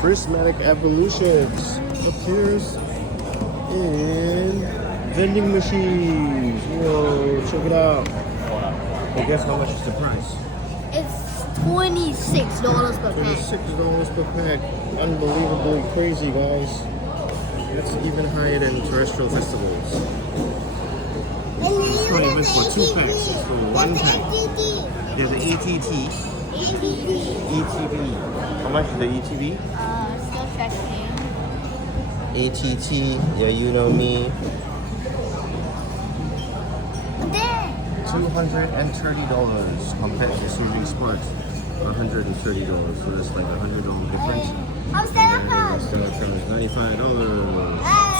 Prismatic Evolutions appears in vending machines. Whoa, check it out. Well, guess how much is the price? It's $26 per pack. $26 per pack. Unbelievably crazy, guys. That's even higher than terrestrial festivals. It's not even for 2 packs, it's for 1 pack. Yeah, the ETT. ETB. How much is the ETB? Still checking. ATT, yeah, you know me. There. $230 compared to Serving Smart. $130, so that's like $100 difference. I'm still up. $95. Hey.